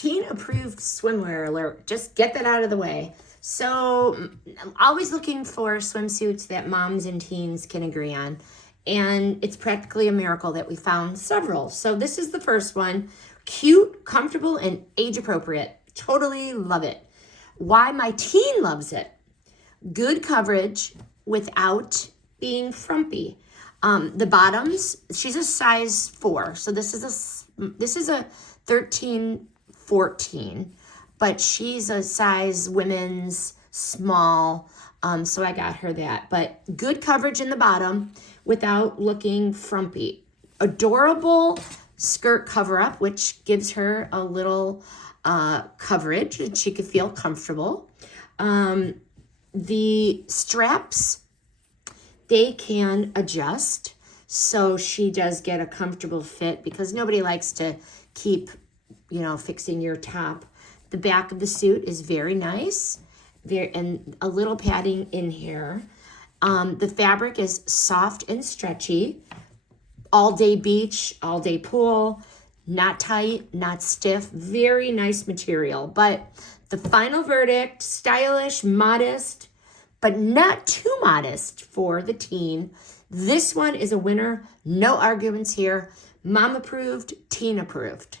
teen approved swimwear alert. Just get that out of the way. So I'm always looking for swimsuits that moms and teens can agree on. And it's practically a miracle that we found several. So this is the first one. Cute, comfortable, and age appropriate. Totally love it. Why my teen loves it. Good coverage without being frumpy. The bottoms, she's a size 4. So this is a 13, 14. But she's a size women's small, so I got her that. But good coverage in the bottom without looking frumpy. Adorable skirt cover-up, which gives her a little coverage and she could feel comfortable. The straps, they can adjust, so she does get a comfortable fit because nobody likes to keep, fixing your top. The back of the suit is very nice, and a little padding in here. The fabric is soft and stretchy. All day beach, all day pool, not tight, not stiff. Very nice material. But the final verdict, stylish, modest, but not too modest for the teen. This one is a winner. No arguments here. Mom approved, teen approved.